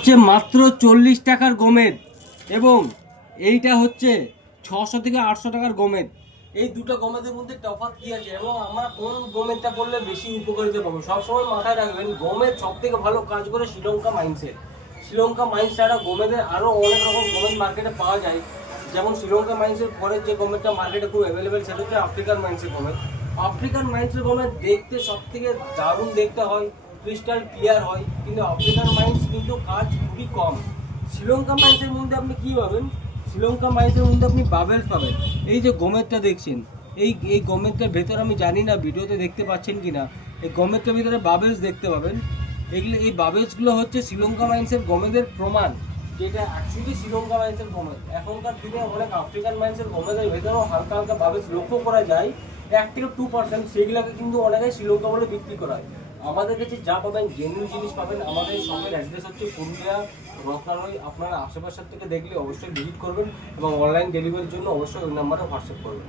হচ্ছে মাত্র 40 টাকার গমেদ এবং এইটা হচ্ছে 600 থেকে 800 টাকার গমেদ। এই দুটো গমেদের মধ্যে তফাৎ কি আছে এবং আমরা কোন গমেদটা পড়লে বেশি উপকারিতা পাবো সবসময় মাথায় রাখবেন। গমের সব থেকে ভালো কাজ করে শ্রীলঙ্কা মাইন্সের। শ্রীলঙ্কা মাইন্স ছাড়া গমেদের আরও অনেক রকম গমেদ মার্কেটে পাওয়া যায়। যেমন শ্রীলঙ্কা মাইন্সের পরে যে গমেরটা মার্কেটে খুব অ্যাভেলেবেল সেটা হচ্ছে আফ্রিকান মাইন্সের গমের। আফ্রিকান মাইন্সের গমের দেখতে সব থেকে দারুণ দেখতে হয়, ক্রিস্টাল ক্লিয়ার হয়, কিন্তু আফ্রিকান মাইন্স কিন্তু কাজ খুবই কম। শ্রীলঙ্কা মাইন্সের মধ্যে আপনি কী পাবেন? শ্রীলঙ্কা মাইন্সের মধ্যে আপনি বাবেলস পাবেন। এই যে গমেরটা দেখছেন, এই গমেরটার ভেতর আমি জানি না ভিডিওতে দেখতে পাচ্ছেন কি না, এই গমেরটার ভিতরে বাবেলস দেখতে পাবেন। এই বাবেলসগুলো হচ্ছে শ্রীলঙ্কা মাইন্সের গমেদের প্রমাণ, যেটা অ্যাকচুয়ালি শ্রীলঙ্কা মাইন্সের গমেদ। এখনকার দিনে অনেক আফ্রিকান মাইন্সের গমেদের ভেতরেও হালকা হালকা বাবেলস লক্ষ্য করা যায়, 1 থেকে 2%। সেগুলোকে কিন্তু অনেকেই শ্রীলঙ্কা বলে বিক্রি করা হয়। আমাদের কাছে যা পাবেন জেনুইন জিনিস পাবেন। আমাদের শপের অ্যাড্রেস হচ্ছে পুরুলিয়া রত্নালয়। আপনারা আশেপাশের থেকে দেখলে অবশ্যই ভিজিট করবেন এবং অনলাইন ডেলিভারির জন্য অবশ্যই ওই নাম্বারে হোয়াটসঅ্যাপ করবেন।